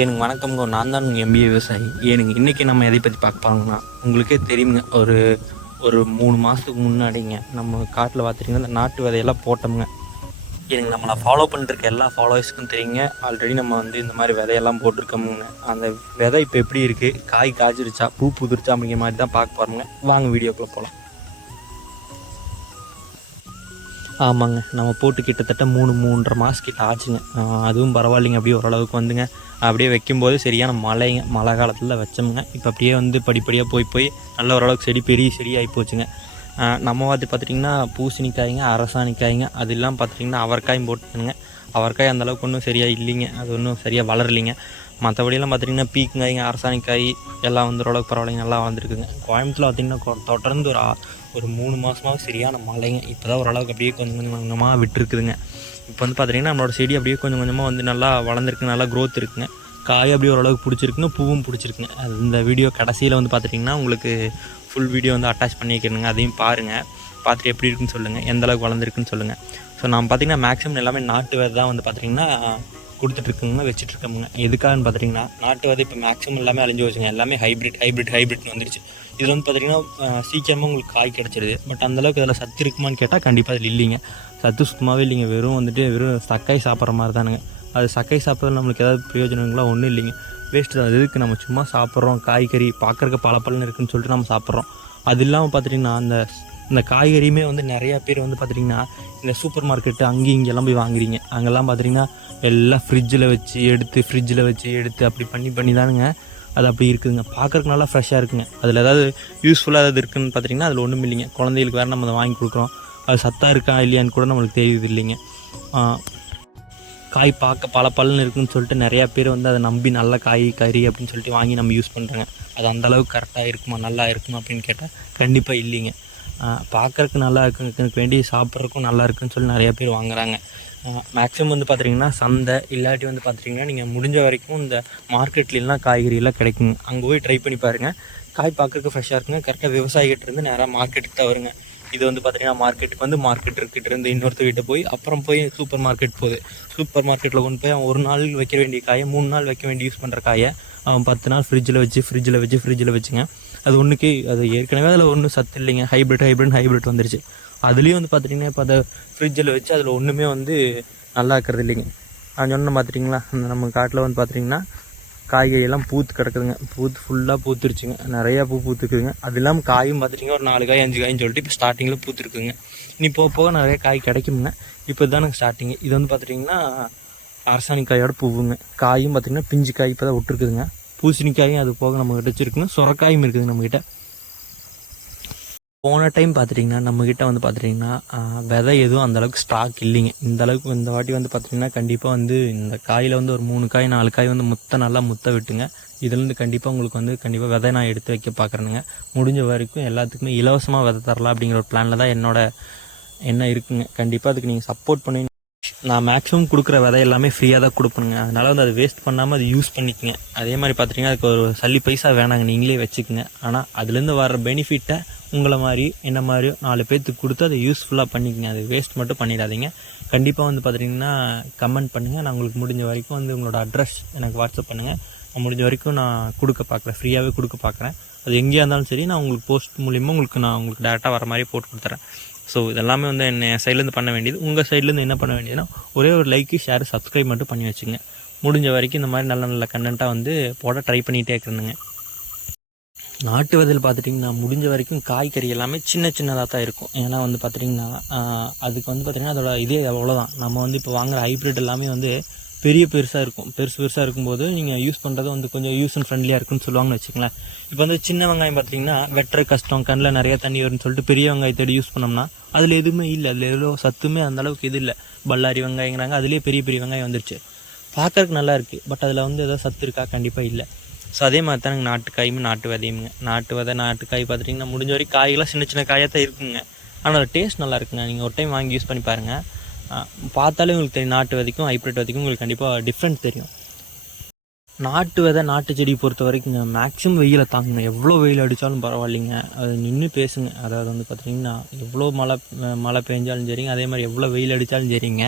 ஏனுங்க வணக்கம்ங்க. நான் தான் எம்பிஏ விவசாயி. ஏனுங்க இன்றைக்கி நம்ம எதை பற்றி பார்க்க போகிறோம்னா, உங்களுக்கே தெரியுங்க, ஒரு 3 மாதத்துக்கு முன்னாடிங்க நம்ம காட்டில் பார்த்துட்டிங்கன்னா இந்த நாட்டு விதையெல்லாம் போட்டோம்ங்க. எனக்கு நம்மளை ஃபாலோ பண்ணிருக்க எல்லா ஃபாலோவர்ஸுக்கும் தெரியுங்க, ஆல்ரெடி நம்ம இந்த மாதிரி விதையெல்லாம் போட்டிருக்கோமுங்க. அந்த விதை இப்போ எப்படி இருக்குது, காய் காய்ச்சிருச்சா, பூ புதிர்ச்சா அப்படிங்கிற மாதிரி தான் பார்க்க போகிறோங்க. வாங்க வீடியோக்குள்ளே போகலாம். ஆமாங்க, நம்ம போட்டு கிட்டத்தட்ட 3-3.5 மாதம் கிட்ட ஆச்சுங்க. அதுவும் பரவாயில்லைங்க, அப்படியே ஓரளவுக்கு வந்துங்க. அப்படியே வைக்கும்போது சரியான மழை காலத்தில் வச்சோமுங்க. இப்போ அப்படியே படிப்படியாக போய் நல்ல ஓரளவுக்கு செடி பெரிய செடி ஆகி போச்சுங்க. நம்ம பார்த்திங்கன்னா பூசணிக்காய்ங்க, அரசாணிக்காய்ங்க, அது இல்லாமல் பார்த்திங்கன்னா அவரைக்காயும் போட்டுங்க. அவரைக்காய் அந்தளவுக்கு ஒன்றும் சரியாக இல்லைங்க, அது ஒன்றும் சரியாக வளரலைங்க. மற்றபடியெல்லாம் பார்த்திங்கன்னா பீக்கங்காய்ங்க, அரசாணிக்காய் எல்லாம் ஓரளவுக்கு பரவாயில்லைங்க, நல்லா வந்துருக்குங்க. கோயம்புத்தூரில் பார்த்திங்கன்னா தொடர்ந்து ஒரு 3 மாதமாக சரியான மழைங்க. இப்போ தான் ஓரளவுக்கு அப்படியே கொஞ்சம் கொஞ்சமாக விட்டுருக்குதுங்க. இப்போ பார்த்திங்கன்னா நம்மளோட செடி அப்படியே கொஞ்சம் கொஞ்சமாக நல்லா வளர்ந்துருக்கு, நல்லா க்ரோத் இருக்குங்க. காய் அப்படியே ஓரளவுக்கு பிடிச்சிருக்குங்க, பூவும் பிடிச்சிருக்குங்க. அது இந்த வீடியோ கடைசியில் பார்த்திங்கன்னா உங்களுக்கு ஃபுல் வீடியோ அட்டாச் பண்ணி வைக்கணுங்க. அதையும் பாருங்கள், பார்த்துட்டு எப்படி இருக்குன்னு சொல்லுங்கள், எந்தளவுக்கு வளர்ந்துருக்குன்னு சொல்லுங்கள். ஸோ நான் பார்த்திங்கன்னா மேக்ஸிமம் எல்லாமே நாட்டு விதை தான் பார்த்திங்கன்னா கொடுத்துட்ருக்குங்க, வச்சுட்ருக்கோமுங்க. எதுக்காகன்னு பார்த்திங்கன்னா நாட்டு விதை இப்போ மேக்ஸிமம் எல்லாமே அழிஞ்சு வச்சுங்க. எல்லாமே ஹைப்ரிட்னு வந்துருச்சு. இதில் பார்த்திங்கன்னா சீக்கிரமாக உங்களுக்கு காய் கிடச்சிடுது. பட் அந்தளவுக்கு இதில் சத்து இருக்குமான்னு கேட்டால் கண்டிப்பாக அதில் இல்லைங்க. சத்து சுத்தமாகவே இல்லைங்க. வெறும் சக்காய் சாப்பிட்ற மாதிரி தானுங்க. அது சக்காய் சாப்பிட்றது நம்மளுக்கு ஏதாவது பிரயோஜனங்களா ஒன்றும் இல்லைங்க, வேஸ்ட்டு தான். அதுக்கு நம்ம சும்மா சாப்பிட்றோம், காய்கறி பார்க்குறக்கு பலன்னு இருக்குதுன்னு சொல்லிட்டு நம்ம சாப்பிட்றோம். அது இல்லாமல் பார்த்திங்கன்னா இந்த காய்கறியுமே நிறையா பேர் பார்த்திங்கன்னா இந்த சூப்பர் மார்க்கெட்டு அங்கேயும் இங்கெல்லாம் போய் வாங்குறீங்க. அங்கெல்லாம் பார்த்திங்கன்னா எல்லாம் ஃப்ரிட்ஜில் வச்சு எடுத்து அப்படி பண்ணி தானுங்க அது அப்படி இருக்குதுங்க. பார்க்குறக்கு நல்லா ஃப்ரெஷ்ஷாக இருக்குங்க. அதில் ஏதாவது யூஸ்ஃபுல்லாக ஏதாவது இருக்குதுன்னு பார்த்திங்கன்னா அதில் ஒன்றும் இல்லைங்க. குழந்தைகளுக்கு வேறு நம்ம அதை வாங்கி கொடுக்குறோம், அது சத்தாக இருக்கா இல்லையான்னு கூட நம்மளுக்கு தெரியுது இல்லைங்க. காய் பார்க்க பலன்னு இருக்குதுன்னு சொல்லிட்டு நிறையா பேர் அதை நம்பி நல்ல கறி அப்படின்னு சொல்லிட்டு வாங்கி நம்ம யூஸ் பண்ணுறாங்க. அது அந்தளவுக்கு கரெக்டாக இருக்குமா, நல்லா இருக்குமா அப்படின்னு கேட்டால் கண்டிப்பாக இல்லைங்க. பார்க்குறக்கு நல்லா இருக்குன்னு வேண்டி சாப்பிட்றதுக்கும் நல்லா இருக்குன்னு சொல்லி நிறையா பேர் வாங்குகிறாங்க. மேக்ஸிமம் பார்த்திங்கன்னா சந்தை இல்லாட்டி பார்த்திங்கன்னா நீங்கள் முடிஞ்ச வரைக்கும் இந்த மார்க்கெட்லாம் காய்கறியெல்லாம் கிடைக்குங்க. அங்கே போய் ட்ரை பண்ணி பாருங்கள். காய் பார்க்குறக்கு ஃப்ரெஷ்ஷாக இருக்குங்க. கரெக்டாக விவசாயிகிட்டேருந்து நேராக மார்க்கெட்டுக்கு தான் வருங்க. இது பார்த்திங்கன்னா மார்க்கெட்டுக்கு மார்க்கெட்டுக்கிட்டேருந்து இன்னொருத்தர்கிட்ட போய் அப்புறம் போய் சூப்பர் மார்க்கெட் போகுது. சூப்பர் மார்க்கெட்டில் கொண்டு போய் அவன் ஒரு நாள் வைக்க வேண்டிய காயை 3 நாள் வைக்க வேண்டிய யூஸ் பண்ணுற காயை அவன் 10 நாள் ஃப்ரிட்ஜில் வச்சுங்க. அது ஒன்றுக்கு அது ஏற்கனவே அதில் ஒன்றும் சத்து இல்லைங்க. ஹைப்ரிட் வந்துருச்சு. அதுலேயும் பார்த்திங்கன்னா இப்போ அதை ஃப்ரிட்ஜில் வச்சு அதில் ஒன்றுமே நல்லா இருக்கிறது இல்லைங்க. நான் சொன்ன பார்த்துட்டிங்களா, நம்ம காட்டில் பார்த்திங்கன்னா காய்கறியெல்லாம் பூத்து கிடக்குதுங்க. ஃபுல்லாக பூத்துருச்சுங்க, நிறையா பூத்துருக்குதுங்க. அது இல்லாமல் காயும் பார்த்துட்டிங்கன்னா ஒரு 4 காய் 5 காயின்னு சொல்லிட்டு இப்போ ஸ்டார்டிங்கில் பூத்துருக்குங்க. இனி போக நிறைய காய் கிடைக்குமுங்க. இப்போ தானே ஸ்டார்டிங்கு. இது பார்த்திட்டிங்கன்னா அரசாணிக்காயோட பூவுங்க. காயும் பார்த்திங்கன்னா பிஞ்சு காய் இப்போ தான் விட்டுருக்குதுங்க. பூசணிக்காயும் அது போக நம்மக்கிட்ட வச்சுருக்குங்க. சுரக்காயும் இருக்குதுங்க நம்மக்கிட்ட. போன டைம் பார்த்துட்டிங்கன்னா நம்மக்கிட்ட பார்த்துட்டிங்கன்னா விதை எதுவும் அந்தளவுக்கு ஸ்டாக் இல்லைங்க. இந்தளவுக்கு இந்த வாட்டி பார்த்திங்கன்னா கண்டிப்பாக இந்த காயில் ஒரு 3 காய் 4 காய் நல்லா முத்த விட்டுங்க. இதுலேருந்து கண்டிப்பாக உங்களுக்கு கண்டிப்பாக விதை நான் எடுத்து வைக்க பார்க்குறேனுங்க. முடிஞ்ச வரைக்கும் எல்லாத்துக்குமே இலவசமாக விதை தரலாம் அப்படிங்கிற ஒரு பிளானில் தான் என்ன இருக்குங்க. கண்டிப்பாக அதுக்கு நீங்கள் சப்போர்ட் பண்ணி நான் மேக்ஸிமம் கொடுக்குற விதை எல்லாமே ஃப்ரீயாக தான் கொடுப்பேனுங்க. அதனால் அதை வேஸ்ட் பண்ணாமல் அதை யூஸ் பண்ணிக்கங்க. அதே மாதிரி பார்த்திங்கன்னா அதுக்கு ஒரு சல்லி பைசா வேணாங்க, நீங்களே வச்சுக்கோங்க. ஆனால் அதுலேருந்து வர பெனிஃபிட்டை உங்களை மாதிரி என்ன மாதிரி 4 பேர்த்துக்கு கொடுத்து அதை யூஸ்ஃபுல்லாக பண்ணிக்கங்க. அது வேஸ்ட் மட்டும் பண்ணிடாதீங்க. கண்டிப்பாக பார்த்திங்கன்னா கமெண்ட் பண்ணுங்கள். நான் உங்களுக்கு முடிஞ்ச வரைக்கும் உங்களோட அட்ரஸ் எனக்கு வாட்ஸ்அப் பண்ணுங்கள். நான் முடிஞ்ச வரைக்கும் நான் கொடுக்க பார்க்குறேன், ஃப்ரீயாகவே கொடுக்க பார்க்குறேன். அது எங்கேயா இருந்தாலும் சரி, நான் உங்களுக்கு போஸ்ட் மூலிமா உங்களுக்கு டேரெக்டாக வர மாதிரி போட்டு கொடுத்துறேன். ஸோ இதெல்லாமே என் சைட்லேருந்து பண்ண வேண்டியது. உங்கள் சைட்லேருந்து என்ன பண்ண வேண்டியதுன்னா ஒரே ஒரு லைக்கு ஷேர் சப்ஸ்கிரைப் மட்டும் பண்ணி வச்சுங்க. முடிஞ்ச வரைக்கும் இந்த மாதிரி நல்ல கண்டென்ட்டாக போட ட்ரை பண்ணிகிட்டே இருக்கிறேனுங்க. நாட்டு விதையில் பார்த்துட்டிங்கன்னா முடிஞ்ச வரைக்கும் காய்கறி எல்லாமே சின்னதாக தான் இருக்கும். ஏன்னா பார்த்திங்கன்னா அதுக்கு பார்த்திங்கன்னா அதோட இதே அவ்வளோதான். நம்ம இப்போ வாங்குகிற ஹைப்ரிட் எல்லாமே பெருசாக இருக்கும். பெருசாக இருக்கும்போது நீங்கள் யூஸ் பண்ணுறது கொஞ்சம் யூஸ் அண்ட் ஃப்ரெண்ட்லியாக இருக்குன்னு சொல்லுவாங்கன்னு வச்சுங்களேன். இப்போ சின்ன வெங்காயம் பார்த்திங்கன்னா வெட்டுற கஷ்டம், கண்ணில் நிறையா தண்ணி வரும்னு சொல்லிட்டு பெரிய வெங்காயத்தோடு யூஸ் பண்ணோம்னா அதில் எதுவுமே இல்லை. அதில் எவ்வளோ சத்துமே அந்தளவுக்கு இது இல்லை. பல்லாரி வெங்காயங்கிறாங்க, அதுலேயே பெரிய வெங்காயம் வந்துருச்சு. பார்க்கறதுக்கு நல்லா இருக்குது, பட் அதில் ஏதோ சத்து இருக்கா? கண்டிப்பாக இல்லை. ஸோ அதே மாதிரி தான் நாட்டுக்காயுமே நாட்டு விதையுங்க. நாட்டு காய் பார்த்துட்டிங்கன்னா முடிஞ்ச வரைக்கும் காய்களாம் சின்ன காயாக தான் இருக்குங்க. ஆனால் அது டேஸ்ட் நல்லா இருக்குங்க. நீங்கள் ஒரு டைம் வாங்கி யூஸ் பண்ணி பாருங்கள். பார்த்தாலே உங்களுக்கு தெரியும், நாட்டு விதைக்கும் ஹைப்ரிட் விதைக்கும் உங்களுக்கு கண்டிப்பாக டிஃப்ரெண்ட் தெரியும். நாட்டு விதை நாட்டு செடி பொறுத்த வரைக்குங்க மேக்ஸிமம் வெயிலை தாங்குங்க. எவ்வளோ வெயில் அடித்தாலும் பரவாயில்லைங்க, அது நின்று பேசுங்க. அதாவது பார்த்திங்கன்னா எவ்வளோ மழை பெஞ்சாலும் சரிங்க, அதே மாதிரி எவ்வளோ வெயில் அடித்தாலும் சரிங்க,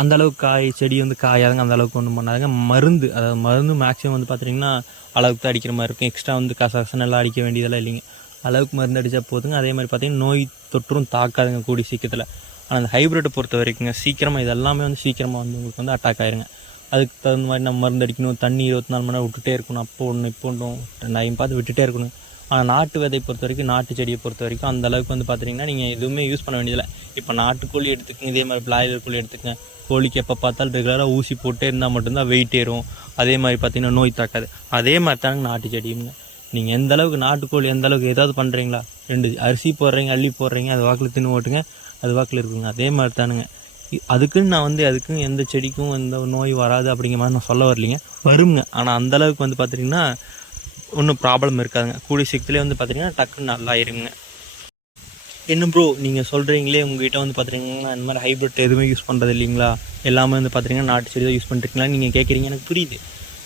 அந்தளவுக்கு காய் செடி வந்து காயாதுங்க, அந்தளவுக்கு ஒன்றும் பண்ணாதுங்க. மருந்து, அதாவது மருந்து மேக்ஸிமம் வந்து பார்த்திங்கன்னா அளவுக்கு தான் அடிக்கிற மாதிரி இருக்கும். எக்ஸ்ட்ரா வந்து கசகசனெல்லாம் அடிக்க வேண்டியதெல்லாம் இல்லைங்க. அளவுக்கு மருந்து அடித்தா போதுங்க. அதே மாதிரி பார்த்திங்கன்னா நோய் தொற்றும் தாக்காதுங்க கூடிய சீக்கிரத்தில். ஆனால் அந்த ஹைப்ரிட்டை பொறுத்த வரைக்குங்க சீக்கிரமாக இது எல்லாமே வந்து சீக்கிரமாக வந்து உங்களுக்கு வந்து அட்டாக் ஆயிருங்க. அதுக்கு தகுந்த மாதிரி நம்ம மருந்து அடிக்கணும், தண்ணி 24 மணி நேரம் விட்டுட்டே இருக்கணும். அப்போ ஒன்று இப்போ ஒன்றும் டைம் பார்த்து விட்டுட்டே இருக்கணும். ஆனால் நாட்டு விதையை பொறுத்த வரைக்கும், நாட்டு செடியை பொறுத்த வரைக்கும் அந்த அளவுக்கு வந்து பார்த்திங்கன்னா நீங்கள் எதுவுமே யூஸ் பண்ண வேண்டியதில்லை. இப்போ நாட்டுக்கோழி எடுத்துக்கங்க, இதே மாதிரி பிளாய்லர் கோழி எடுத்துக்கங்க. கோழிக்கு எப்போ பார்த்தாலும் ரெகுலராக ஊசி போட்டே இருந்தால் மட்டும்தான் வெயிட் ஏறும். அதே மாதிரி பார்த்திங்கன்னா நோய் தாக்காது. அதே மாதிரி தானுங்க நாட்டு செடியுங்க. நீங்கள் எந்த அளவுக்கு நாட்டுக்கோழி எந்த அளவுக்கு ஏதாவது பண்ணுறீங்களா, 2 அரிசி போடுறீங்க, அள்ளி போடுறீங்க, அது வாக்கில் தின்னு ஓட்டுங்க, அது வாக்கில் இருக்குங்க. அதே மாதிரி தானுங்க அதுக்குன்னு நான் வந்து அதுக்கும் எந்த செடிக்கும் எந்த நோய் வராது அப்படிங்கிற மாதிரி நான் சொல்ல வரலிங்க. வருங்க, ஆனால் அந்தளவுக்கு வந்து பார்த்திங்கன்னா ஒன்றும் ப்ராப்ளம் இருக்காதுங்க. கூடிய சீக்கிரத்துலேயே வந்து பார்த்திங்கன்னா டக்குன்னு நல்லா ஆயிருங்க. என்ன ப்ரோ நீங்கள் சொல்கிறீங்களே உங்கள்கிட்ட வந்து பார்த்திங்கன்னா இந்த மாதிரி ஹைப்ரிட் எதுவுமே யூஸ் பண்ணுறது இல்லைங்களா, எல்லாமே வந்து பார்த்திங்கன்னா நாட்டு செடி தான் யூஸ் பண்ணிருக்கீங்களா நீங்கள் கேட்குறீங்க, எனக்கு புரியுது.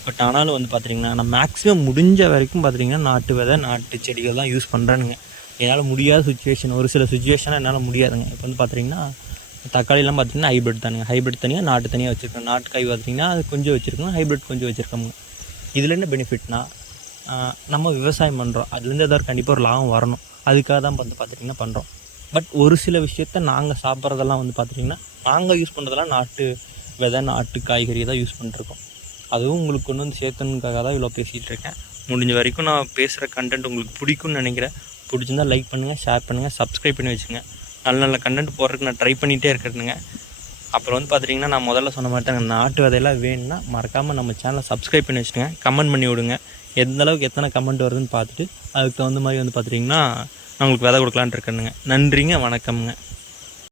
பட் ஆனாலும் வந்து பார்த்திங்கன்னா நான் மேக்ஸிமம் முடிஞ்ச வரைக்கும் பார்த்திங்கன்னா நாட்டு விதை, நாட்டு செடிகள் தான் யூஸ் பண்ணுறேனுங்க. என்னால் முடியாத சுச்சுவேஷன், ஒரு சில சுச்சுவேஷனாக என்னால் முடியாதுங்க. இப்போ வந்து பார்த்திங்கன்னா தக்காளிலாம் பார்த்திங்கன்னா ஹைப்ரிட் தானுங்க. ஹைப்ரிட் தனியாக, நாட்டு தனியாக வச்சுருக்கேன். நாட்டு காய் பார்த்திங்கன்னா அது கொஞ்சம் வச்சுருக்கோம், ஹைப்ரிட் கொஞ்சம் வச்சுருக்கோங்க. இதில் என்ன பெனிஃபிட்னா, நம்ம விவசாயம் பண்ணுறோம், அதுலேருந்து ஏதாவது கண்டிப்பாக ஒரு லாபம் வரணும். அதுக்காக தான் வந்து பார்த்திங்கன்னா பண்ணுறோம். பட் ஒரு சில விஷயத்த நாங்கள் சாப்பிட்றதெல்லாம் வந்து பார்த்திங்கன்னா நாங்கள் யூஸ் பண்ணுறதெல்லாம் நாட்டு விதை, நாட்டு காய்கறி தான் யூஸ் பண்ணிருக்கோம். அதுவும் உங்களுக்கு கொண்டு வந்து சேர்த்தனுக்காக தான் இவ்வளோ பேசிகிட்டு இருக்கேன். முடிஞ்ச வரைக்கும் நான் பேசுகிற கண்டென்ட் உங்களுக்கு பிடிக்கும்னு நினைக்கிறேன். பிடிச்சிருந்தால் லைக் பண்ணுங்கள், ஷேர் பண்ணுங்கள், சப்ஸ்கிரைப் பண்ணி வச்சுங்க. நல்ல நல்ல கண்டென்ட் போடுறதுக்கு நான் ட்ரை பண்ணிகிட்டே இருக்கிறேனுங்க. அப்புறம் வந்து பார்த்திங்கன்னா நான் முதல்ல சொன்ன மாதிரி தான், நாட்டு விதையெல்லாம் வேணும்னா மறக்காமல் நம்ம சேனலை சப்ஸ்கிரைப் பண்ணி வச்சுங்க. கமெண்ட் பண்ணி விடுங்க. எந்தளவுக்கு எத்தனை கமெண்ட் வருதுன்னு பார்த்துட்டு அதுக்கு தகுந்த மாதிரி வந்து பார்த்திங்கன்னா நான் உங்களுக்கு விதை கொடுக்கலான்ட்டு இருக்கேனுங்க. நன்றிங்க, வணக்கம்ங்க.